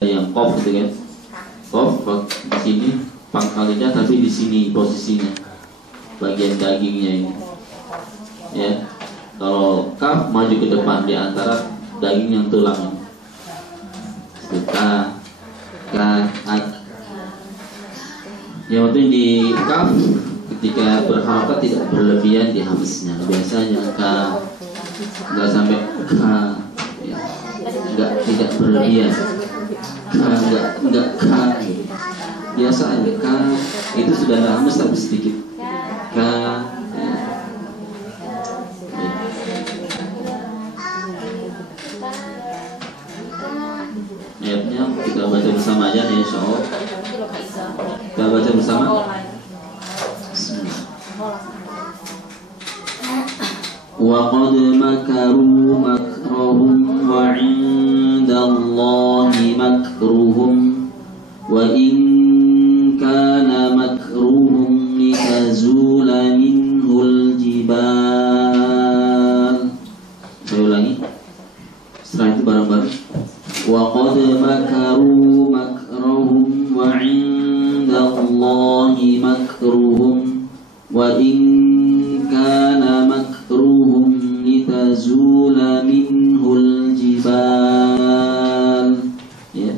yang kof gitu kan. Kof di sini pangkal lidah, tapi di sini posisinya bagian dagingnya ini. Ya. Kalau kaf maju ke depan di antara daging yang tulang. Ka. Yang penting di kaf ketika berharakat tidak berlebihan di hamznya. Biasanya ka nggak sampai ka, ya. Nggak tidak berlebihan. Enggak ka gitu. Biasa aja ka, itu sudah ada hamzah tapi sedikit ka ya. Ayatnya kita baca bersama aja ya, insyaallah. Kita baca bersama. Wa qad makaru makrahum wa 'indallahi makruhum wa in kana makruhum litazula minhul jibal. Saya ulangi. Setelah itu bareng-bareng. Wa qad makaru makrahum wa 'indallahi makruhum wa in kana makruhum litazula minhul jibal. Ya.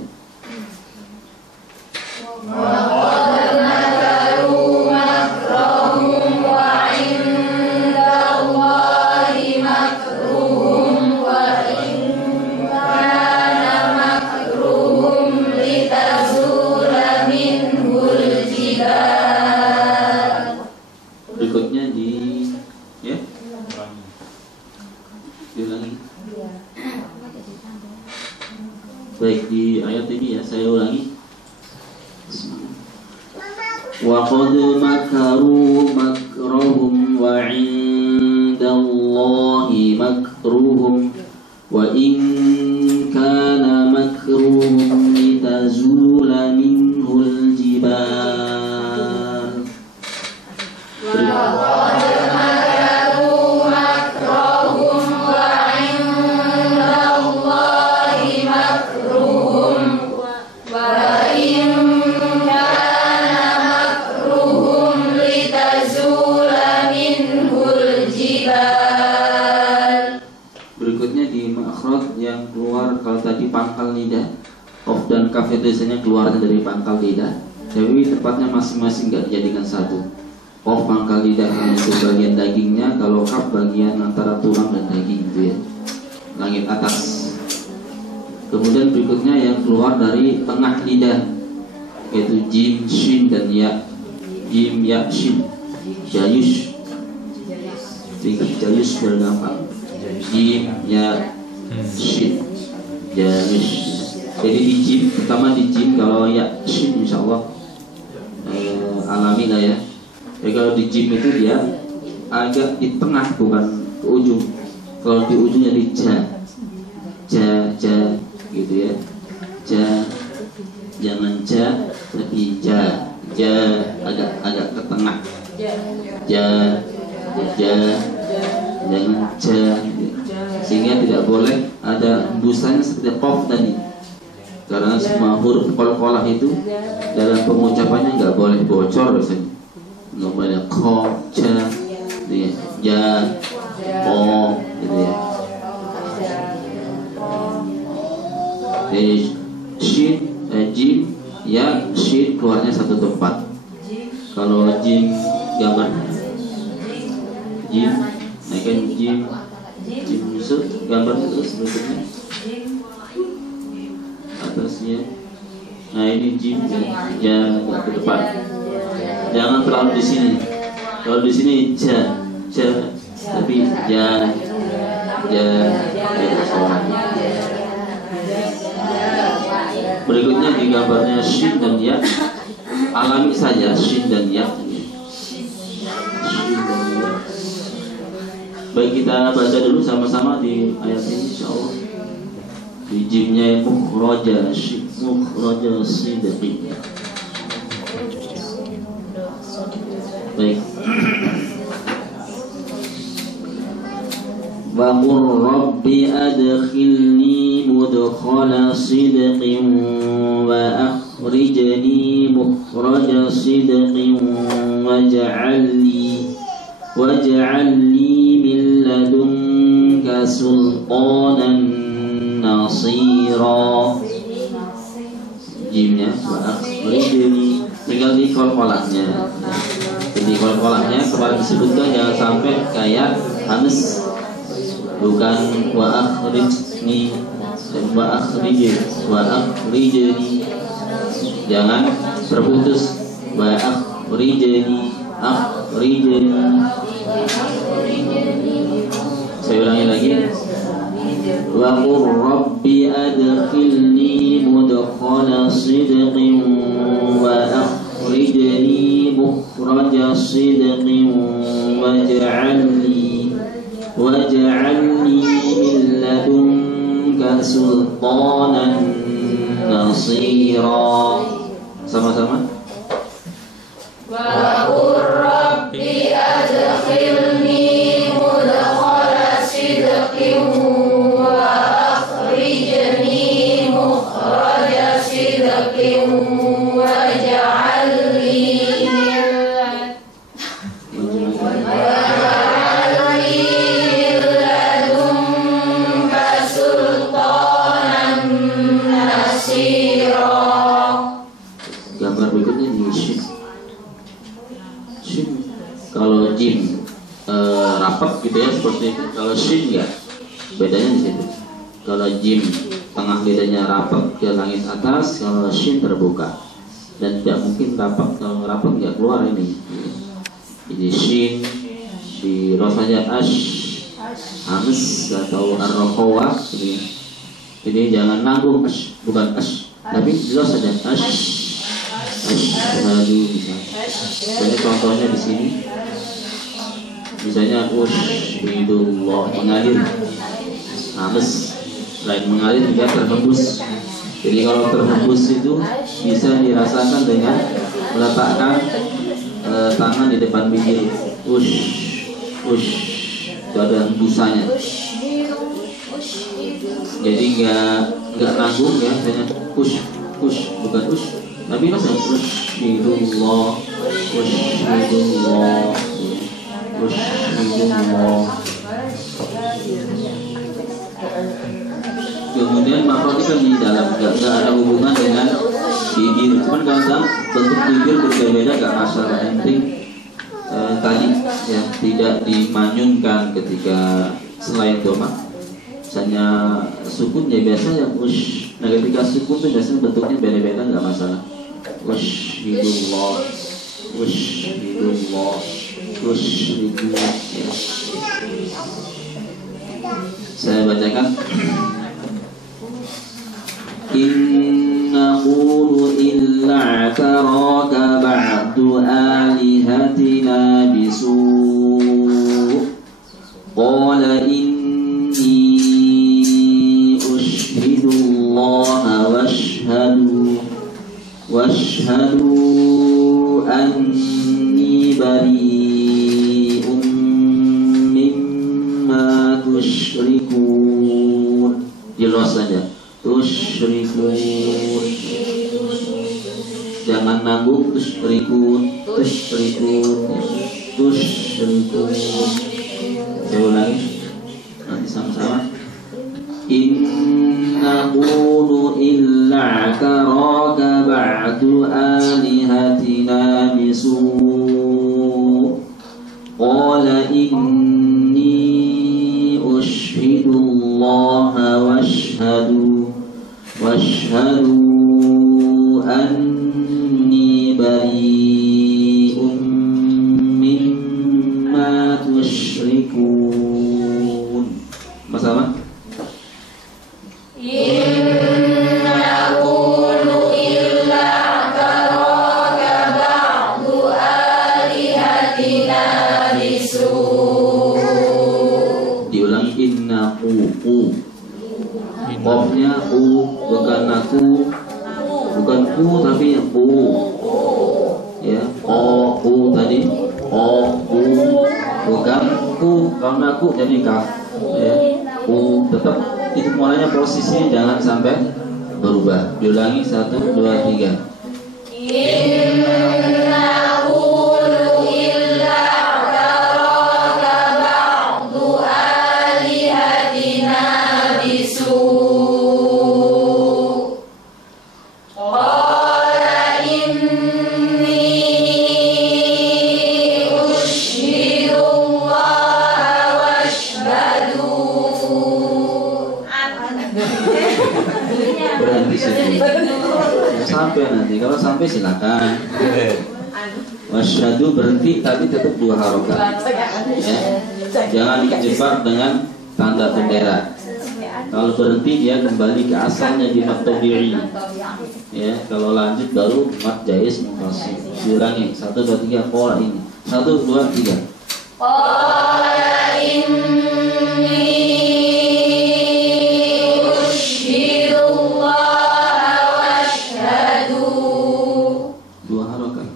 Berikutnya di ya diulangi. Baik, di ayat ini ya saya ulangi. Wa qad makaru makrahum wa 'indallahi makruhum wa in kana makruhum litazula minhul jibal. Berikutnya di makhraj yang keluar, kalau tadi pangkal lidah, qaf dan kaf itu biasanya keluarnya dari pangkal lidah, tapi tepatnya masing-masing nggak dijadikan satu. Qaf pangkal lidah itu bagian dagingnya, kalau kaf bagian antara tulang dan daging itu ya, langit atas. Kemudian berikutnya yang keluar dari tengah lidah, yaitu jim, shin dan ya. Jim, ya, shin, jayus. Jayus bergampang. Jim, ya, shin, jayus. Jadi di jim, pertama di jim, kalau ya, shin insyaallah alami lah ya. Jadi kalau di jim itu dia agak di tengah, bukan ke ujung. Kalau di ujungnya di ja, gitu ya. Ja, jangan ja, tapi ja agak ke tengah. Ja, jangan ja, sehingga tidak boleh ada hembusannya seperti qaf tadi. Karena semua huruf qalqalah itu dalam pengucapannya nggak boleh bocor biasanya. Nggak boleh ko, ja, gitu ya, ko, gitu ya. Jadi shin, jim, ya, shin keluarnya satu tempat. Kalau jim gambar jim, naikkan jim sud, gambar terus berikutnya atasnya. Nah ini jim ya ke depan. Jangan terlalu di sini. Kalau di sini ja, tapi ja. Berikutnya di gambarnya shin dan ya, alami saja shin dan ya. Baik, kita baca dulu sama-sama di ayat ini insyaallah. Di jimnya mukhraja sidqi. Baik. Wa qur rabbi adkhilni mudkhala sidqin صدق واجعل لي من لدنك سلطانا نصيرا. Jimnya wa akhrijni, tinggal di kol-kolaknya. Jadi kol-kolaknya kemarin disebutkan jangan sampai kayak Hanes, bukan wa akhrijni dan wa akhrijni, jangan terputus wa akhrijni. Saya ulangi lagi. Wa qur rabbi adkhilni mudkhala sidqin wa akhrijni mukhraja sidqin waj'alni min ladunka sultanan nasira. Sama-sama. Wa qur rabbi adkhilni mudkhala sidqin wa akhrijni mukhraja sidqin waj'al li min ladunka sultanan nasira. Gambar berikutnya di shin. Kalau jim rapat gitu ya seperti itu. Kalau shin enggak, bedanya di situ. Kalau jim tengah lidahnya rapat ke langit atas, kalau shin terbuka, dan tidak mungkin rapat. Kalau rapat nggak keluar ini. Jadi shin di rosanya ash, hamis atau ar-rokhawah ini. Jadi jangan nanggung ash, bukan ash, tapi jelas saja ash. Asyhadu misalnya contohnya di sini, misalnya usyhidullah mengalir, hamis, selain mengalir juga terhembus. Jadi kalau terhembus itu bisa dirasakan dengan meletakkan tangan di depan bibir. Ush, itu ada hembusannya. Jadi nggak nanggung ya, misalnya ush, bukan ush. Tapi rasanya usyhidullah. Kemudian makhluk itu kan di dalam, nggak ada hubungan dengan bibir. Cuman kadang bentuk bibir berbeda, nggak masalah. Yang penting tadi ya tidak dimanyunkan ketika selain doma. Misalnya sukun ya biasanya ush. Nah ketika sukun itu biasanya bentuknya beda-beda, nggak masalah. Usyhidullah ya. Saya bacakan. Inna qulu illa taraka ba'du alihatina bisu' qala inni ushhidullaha washhadu anni bari'un mimma tusyrikun. Jelas saja tusyrikun, jangan nanggung. Tusyrikun. Saya ulangi nanti sama-sama. Inna qulu illa karaka ba'du alihatina bisu' qala inni ushhidullaha washhadu anni bari'un mimma tusyrikun. Sama-sama. Inna qulu illa taraka ba'du alihatina bisu'. Diulangi inna qu. Qafnya qu, bukan aku, bukan ku tapi qu. Ya, qu tadi. Qu bukan ku, karena aku jadi kaf. Ya, qu tetap itu mulanya posisinya jangan sampai berubah. Diulangi 1, 2, 3. Inna Ya, sampai nanti. Kalau sampai silakan. Wasyhadu berhenti tapi tetap 2 harokat. Ya. Jangan dijebak dengan tanda bendera. Kalau berhenti dia kembali ke asalnya di mat tabi'i. Ya, kalau lanjut baru mat jaiz mufassal. Diulangi 1 2 3 qala ini. 1 2 3. Qala inni usyhidullaha washhadu. 2 harokat.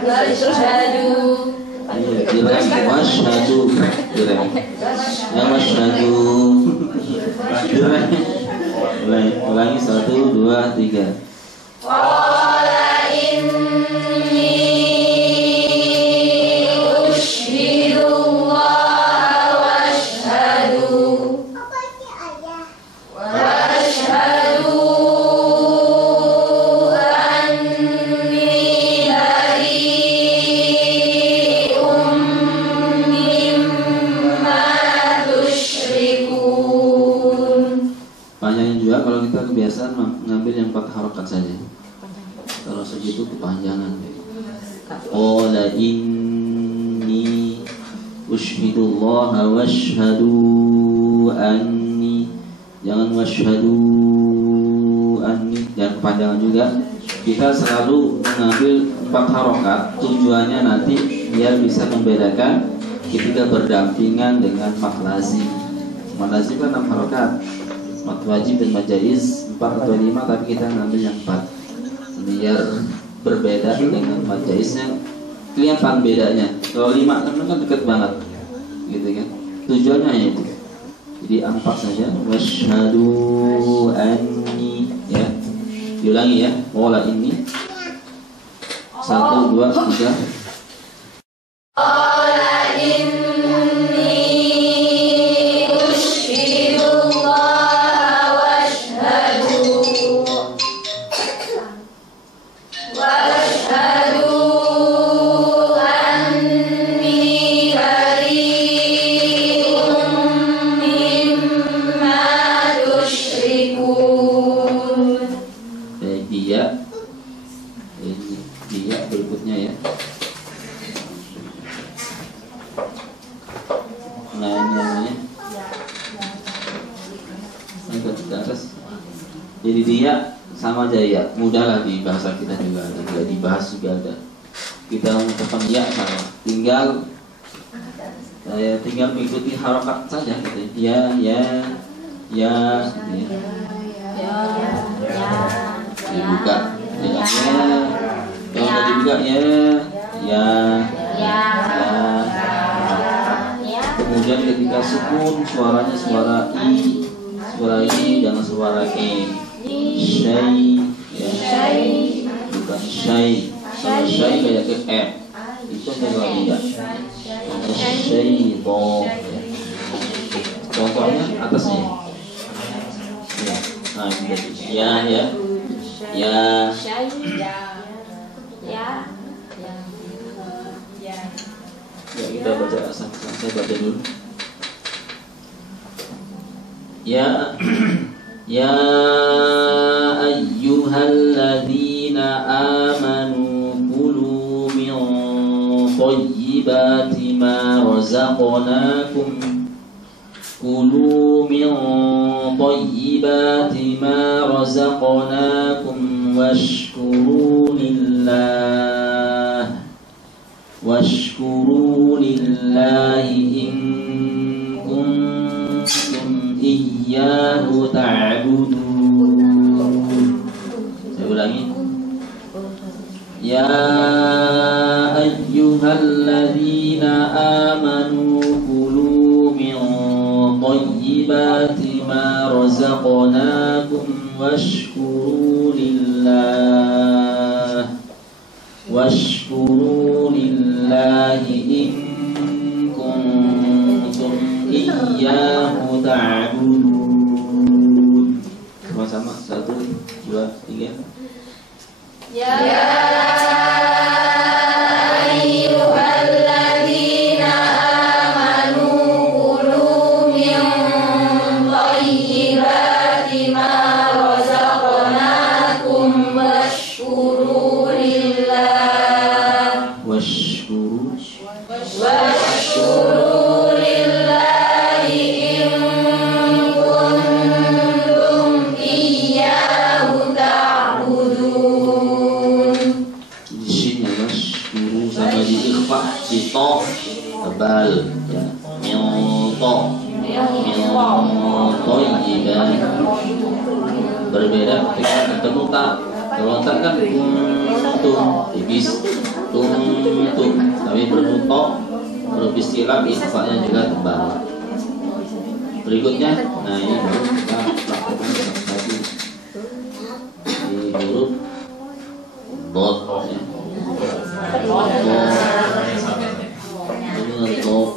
Washhadu. Direm wasyhadu. Direm. Ya wasyhadu. Direm. Ulangi 1 2 3. Qala inni usyhidullaha washhadu. Washhadu anni bari'um mimma tusyrikun. Panjangin juga kalau kita kebiasaan mengambil yang 4 harokat saja. Kalau segitu kepanjangan. Qala inni usyhidullaha washhadu anni. Jangan washhadu anni, jangan kepanjangan juga. Kita selalu mengambil 4 harokat. Tujuannya nanti biar bisa membedakan ketika berdampingan dengan mat lazim. Mat lazim kan 6 harokat. Mat wajib dan mat jaiz 4 atau 5, tapi kita ngambil yang 4 biar berbeda dengan mat jaiznya, kelihatan bedanya. Kalau 5 kan dekat banget gitu kan, tujuannya itu. Jadi 4 saja. Wasyhadu anni, ya diulangi ya. Qala ini 1 2 3. Qala inni usyhidullaha washhadu. Washhadu anni bari'um mimma tusyrikun. Dia berikutnya ya. Nah ini namanya. Ini ke atas. Jadi dia sama aja ya, mudah lah di bahasa kita juga ada, tidak dibahas juga ada. Kita mengucapkan ya sama, tinggal mengikuti harokat saja gitu. Ya, dibuka, ya, kalau dibuka ya. Kemudian ketika sukun suaranya suara i, jangan suara e. Syai, ya. Bukan syai. Kalau syai kayak ke e, itu memang tidak. Syai to, ya. Contohnya atasnya. Ya. Nah ini ya. Ya kita baca asal saya baca dulu. Ya ayyuhalladzina amanu kulu min thayyibati ma razaqnakum. Kulu min thayyibati ma razaqnakum washkuru lillahi in kuntum iyyahu ta'budun. Saya ulangi. Ya ayyuhalladzina amanu kulu min thayyibati ma razaqnakum washkuru lillahi in kuntum iyyahu ta'budun. Sama-sama 1 2 3. Ya ayyuhalladzina amanu kulu min thayyibati ma razaqnakum tebal ya. Milto yang jika berbeda ketika ketemu tak. Kalau tak kan tipis tapi bernuto beristilah ikhfa'nya juga tebal. Berikutnya, nah ini baru kita lakukan satu di huruf dot ya. Ini dot.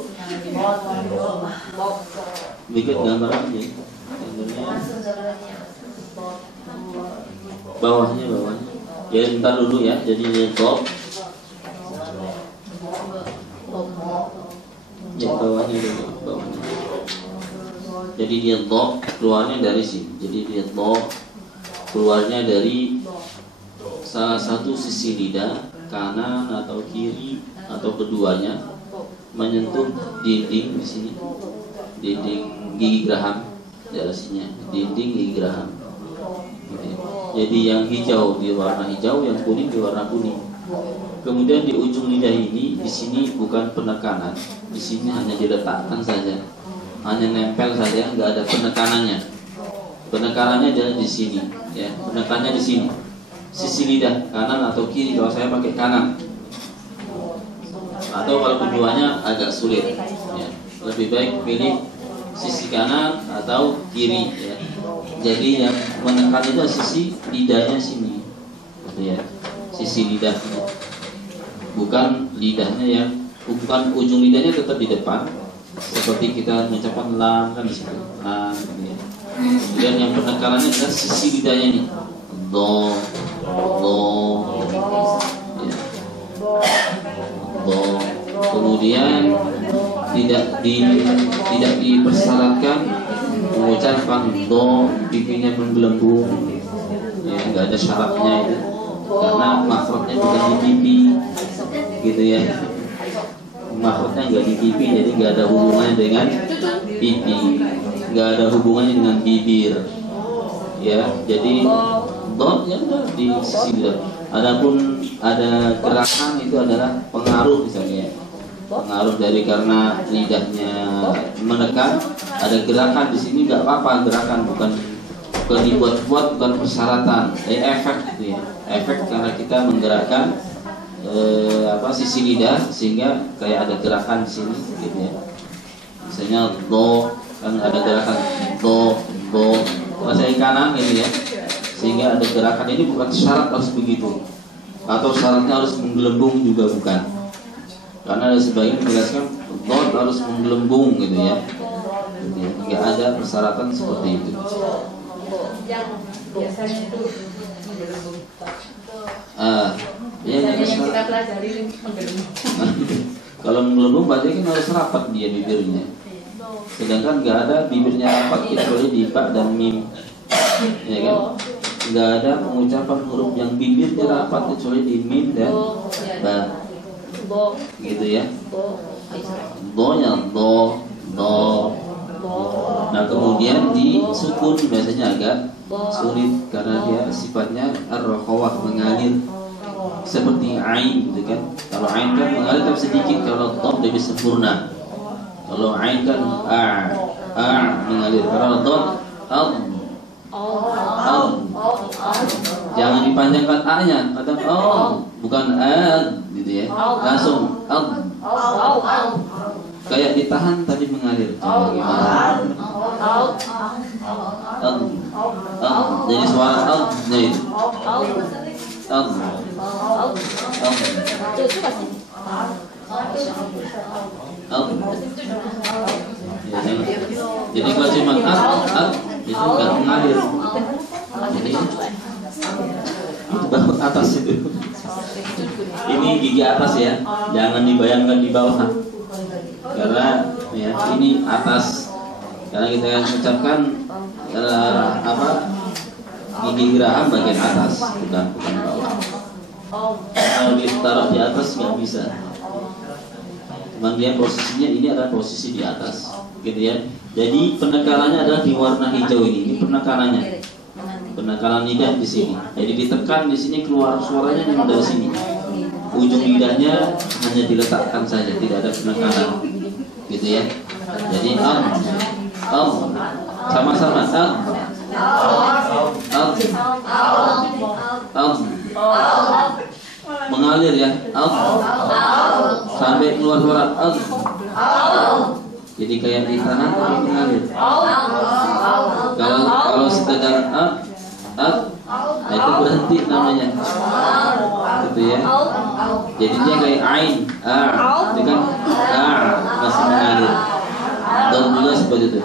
Bikin gambaran ya. Bawahnya. Ya ntar dulu ya. Jadi ini dot. Ya bawahnya dulu, bawahnya. Jadi dia dot keluarnya dari sini. Jadi dia dot keluarnya dari salah satu sisi lidah, kanan atau kiri atau keduanya, menyentuh dinding di sini, dinding gigi geraham, daerah sini, dinding gigi geraham. Jadi yang hijau di warna hijau, yang kuning di warna kuning. Kemudian di ujung lidah ini, di sini bukan penekanan, di sini hanya diletakkan saja, hanya nempel saja, nggak ada penekanannya. Penekanannya adalah di sini, ya, penekanannya di sini, sisi lidah kanan atau kiri. Kalau saya pakai kanan, atau kalau keduanya agak sulit, ya, lebih baik pilih sisi kanan atau kiri, ya. Jadi yang menekan itu sisi lidahnya sini, gitu ya, sisi lidahnya, bukan lidahnya yang, bukan ujung lidahnya tetap di depan, seperti kita mengucapkan lam kan di situ, lam, gitu ya. Kemudian yang penekanannya adalah sisi lidahnya nih, do, ya. Do. Kemudian tidak dipersyaratkan mengucapkan do pipinya menggelembung, ya, nggak ada syaratnya itu, karena makhrajnya bukan di pipi, gitu ya, makhrajnya nggak di pipi, jadi nggak ada hubungannya dengan pipi, nggak ada hubungannya dengan bibir, ya. Jadi dotnya udah di sisi lidah. Adapun ada gerakan itu adalah pengaruh misalnya, pengaruh dari karena lidahnya menekan, ada gerakan di sini nggak apa-apa, gerakan bukan dibuat-buat, bukan persyaratan, efek gitu ya, efek karena kita menggerakkan sisi lidah sehingga kayak ada gerakan di sini gitu ya. Misalnya do kan ada gerakan do, kalau saya kanan gitu ya, sehingga ada gerakan. Ini bukan syarat harus begitu, atau syaratnya harus menggelembung juga bukan. Karena ada sebagian menjelaskan dot harus menggelembung gitu ya. Nggak ada persyaratan seperti itu. Yang biasanya itu menggelembung. Ya, yang kita pelajari menggelembung. Kalau menggelembung berarti kan harus rapat dia bibirnya. Sedangkan nggak ada bibirnya rapat kecuali di ba dan mim, ya kan? Nggak ada pengucapan huruf yang bibirnya rapat kecuali di mim dan ba. Gitu ya. Do-nya do. Nah kemudian di sukun biasanya agak sulit karena dia sifatnya ar-rakhawah, mengalir seperti ain gitu kan. Kalau ain kan mengalir tapi sedikit, kalau dot lebih sempurna. Kalau ain kan mengalir, kalau dot jangan dipanjangkan a-nya, atau bukan gitu ya, langsung kayak ditahan tapi mengalir. Jadi suara nya itu jadi kalau cuma itu nggak mengalir. Jadi itu baru atas itu. Ini gigi atas ya, jangan dibayangkan di bawah. Karena ya ini atas, karena kita mengucapkan gigi geraham bagian atas, bukan bawah. Kalau ditaruh di atas nggak bisa. Cuman dia posisinya ini adalah posisi di atas, gitu ya. Jadi penekanannya adalah di warna hijau ini penekanannya. Penekanan lidah di sini. Jadi ditekan di sini, keluar suaranya memang dari sini. Ujung lidahnya hanya diletakkan saja, tidak ada penekanan. gitu ya. Jadi sama-sama mengalir ya, sampai keluar suara jadi kayak di tanah tapi mengalir. Kalau sekedar nah itu berhenti namanya, gitu ya. Jadinya kayak ain, itu kan masih mengalir. Dan juga seperti itu.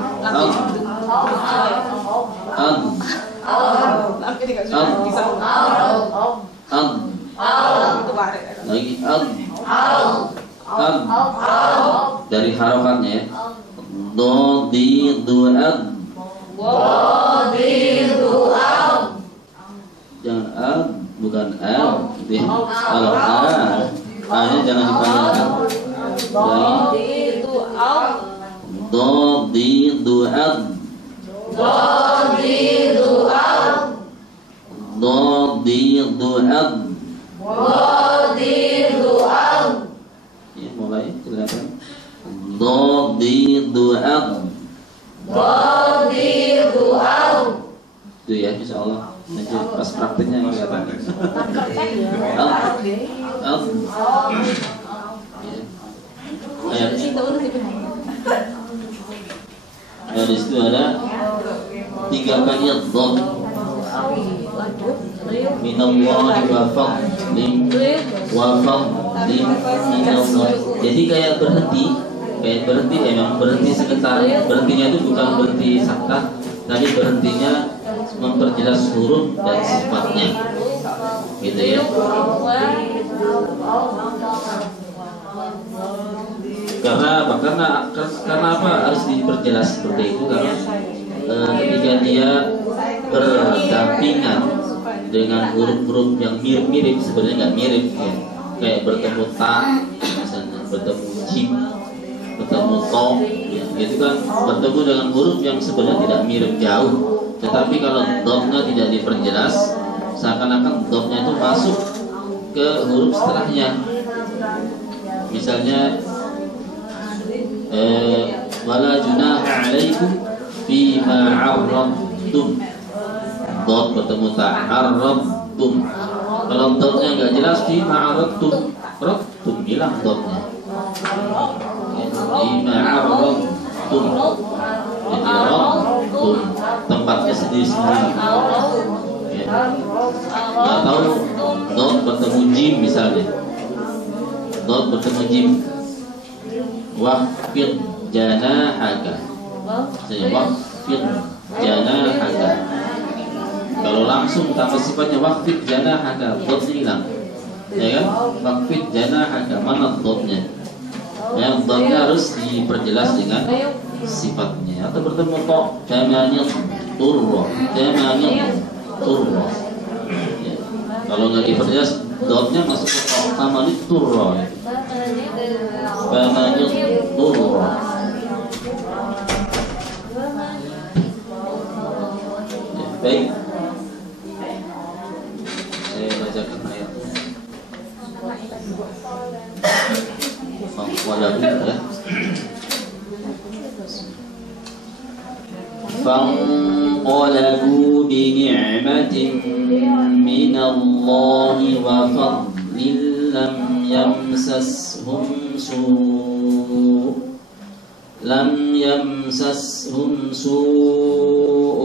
Lagi dari harokatnya ya. Do di du jangan bukan gitu ya. Kalau nya jangan dipanjangkan. Do di du ya, mulai silakan. Do di du itu ya, insya Allah nanti pas prakteknya kelihatan. Di situ ada 3 kali dhab. Minallahi wa fadlim minallah. Jadi kayak berhenti emang berhenti sebentar. Berhentinya itu bukan berhenti sakta, tapi berhentinya memperjelas huruf dan sifatnya, gitu ya. Karena apa? Karena apa harus diperjelas seperti itu? Karena ketika dia berdampingan dengan huruf-huruf yang mirip-mirip, sebenarnya nggak mirip ya. Kayak bertemu ta, misalnya bertemu jim, bertemu to, ya, itu kan bertemu dengan huruf yang sebenarnya tidak mirip jauh. Tetapi kalau dhamnya tidak diperjelas, seakan-akan dhamnya itu masuk ke huruf setelahnya. Misalnya wala junaha alaikum fima arrabtum. Dhad bertemu ta, arrabtum. Kalau dhamnya nggak jelas, fima arrabtum, rabtum hilang dhamnya. Fima arrabtum, jadi rabtum tempatnya sendiri-sendiri. Nggak tahu dhad bertemu jim misalnya. Dhad bertemu jim. Waqfid janahaka. Waqfid janahaka. Kalau langsung tanpa sifatnya waqfid janahaka, dhamnya hilang. Ya kan? Waqfid janahaka, mana dhamnya? Yang dhamnya harus diperjelas dengan sifatnya. Atau bertemu to, jamanya turro, jamanya turro. Ya. Kalau nggak diperjelas, dhamnya masuk ke to, tamani turro. Jamanya turro. Ya, baik. Saya bacakan ayatnya. Ya. فانقلبوا بنعمة من الله وفضل لم يمسسهم سوء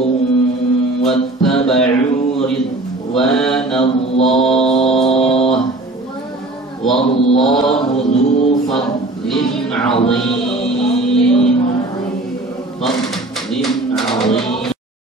واتبعوا رضوان الله والله ذو